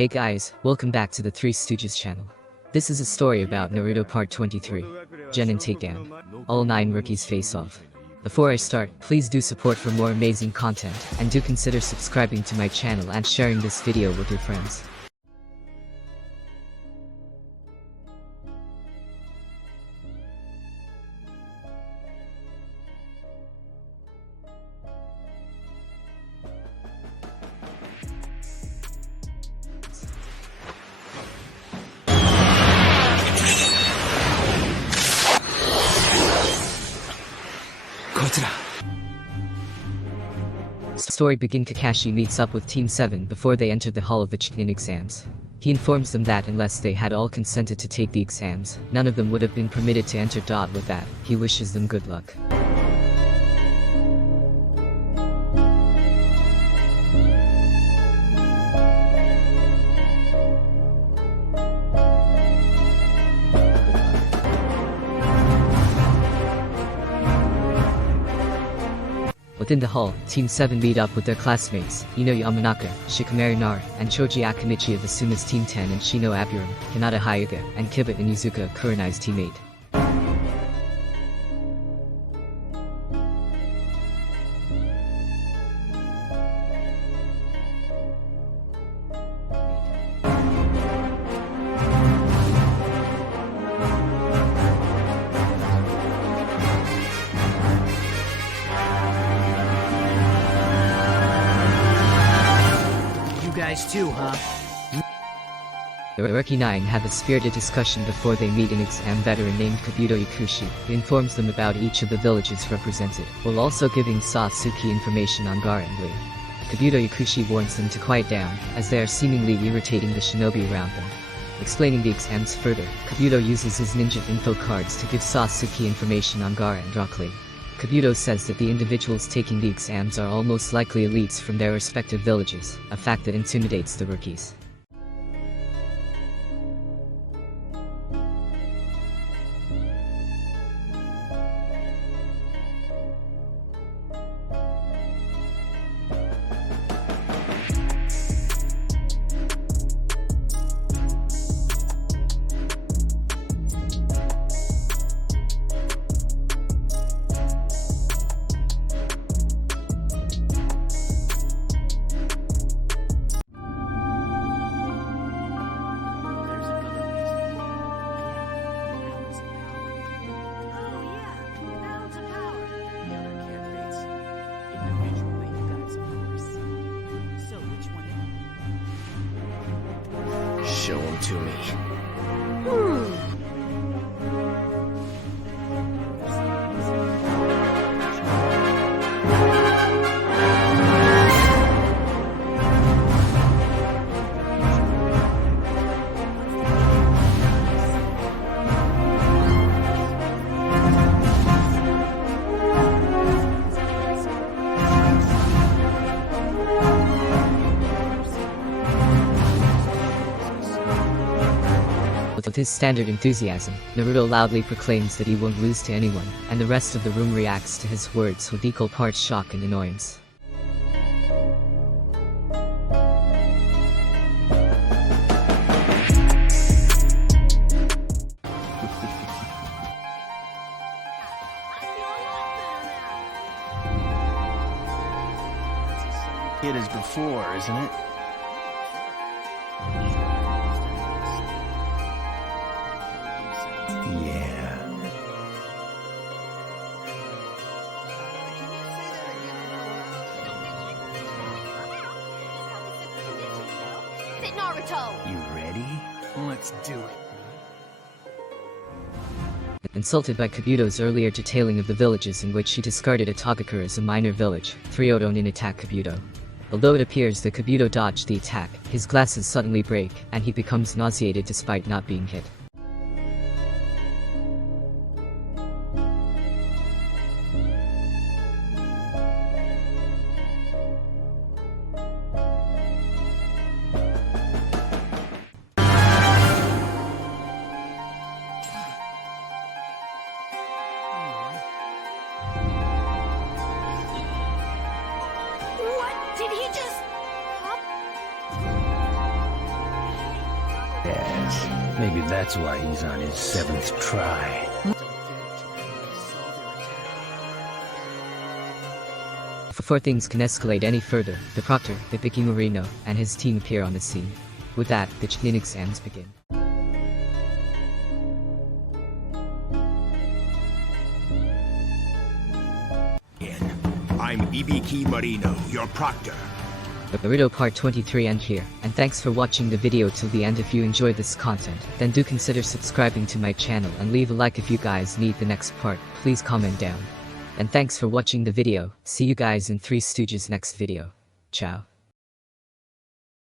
Hey guys, welcome back to the Three Stooges channel. This is a story about Naruto Part 23, Genin Takedown. All 9 rookies face off. Before I start, please do support for more amazing content, and do consider subscribing to my channel and sharing this video with your friends. Story begin. Kakashi meets up with Team 7 before they enter the hall of the Chunin exams. He informs them that unless they had all consented to take the exams, none of them would have been permitted to enter. With that, he wishes them good luck. Within the hall, Team 7 meet up with their classmates, Ino Yamanaka, Shikamaru Nar, and Choji Akamichi of Asuma's Team 10 and Shino Aburum, Hinata Hyuga, and Kiba Inuzuka, Kurenai's teammate. Too, huh? The Rookie 9 have a spirited discussion before they meet an exam veteran named Kabuto Ikushi, who informs them about each of the villages represented, while also giving Satsuki information on Gaara and Lee. Kabuto Ikushi warns them to quiet down, as they are seemingly irritating the shinobi around them. Explaining the exams further, Kabuto uses his ninja info cards to give Satsuki information on Gaara and Rock Lee. Kabuto says that the individuals taking the exams are all most likely elites from their respective villages, a fact that intimidates the rookies. Show him to me. With his standard enthusiasm, Naruto loudly proclaims that he won't lose to anyone, and the rest of the room reacts to his words with equal parts shock and annoyance. It is before, isn't it? Yeah. Naruto! You ready? Let's do it. Insulted by Kabuto's earlier detailing of the villages in which he discarded Atagakura as a minor village, 3 Odonin attack Kabuto. Although it appears that Kabuto dodged the attack, his glasses suddenly break, and he becomes nauseated despite not being hit. Did he just... Yes, maybe that's why he's on his 7th try. Before things can escalate any further, the Proctor, the Vicky Marino, and his team appear on the scene. With that, the Chunin exams begin. I'm Ibiki Marino, your proctor. Naruto Part 23 end here, and thanks for watching the video till the end. If you enjoyed this content, then do consider subscribing to my channel and leave a like if you guys need the next part. Please comment down. And thanks for watching the video. See you guys in Three Stooges next video. Ciao.